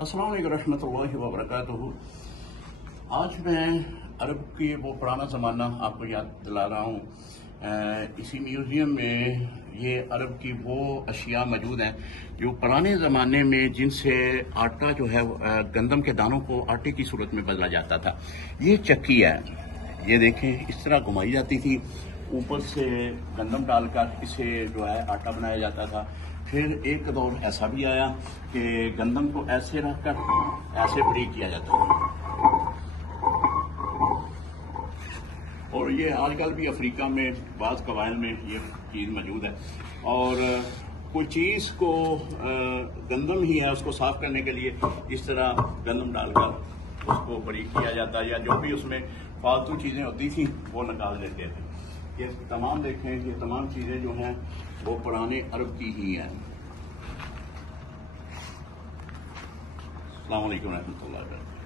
अस्सलाम वालेकुम रहमतुल्लाहि व बरकातुहू। आज मैं अरब की वो पुराना ज़माना आपको याद दिला रहा हूँ। इसी म्यूज़ियम में ये अरब की वो अशिया मौजूद हैं जो पुराने ज़माने में जिनसे आटा जो है गंदम के दानों को आटे की सूरत में बदला जाता था। ये चक्की है, ये देखें, इस तरह घुमाई जाती थी, ऊपर से गंदम डालकर इसे जो है आटा बनाया जाता था। फिर एक दौर ऐसा भी आया कि गंदम को ऐसे रखकर ऐसे बारीक किया जाता था। और ये आजकल भी अफ्रीका में बाज़ कबाइल में ये चीज़ मौजूद है। और कोई चीज़ को गंदम ही है, उसको साफ करने के लिए इस तरह गंदम डालकर उसको बारीक किया जाता है, या जो भी उसमें फालतू चीज़ें होती थी वो निकाल देते थे। ये तमाम देखें, ये तमाम चीज़ें जो हैं वो पुराने अरब की ही हैं। अस्सलाम वालेकुम रहमतुल्लाहि व बरकातुहू।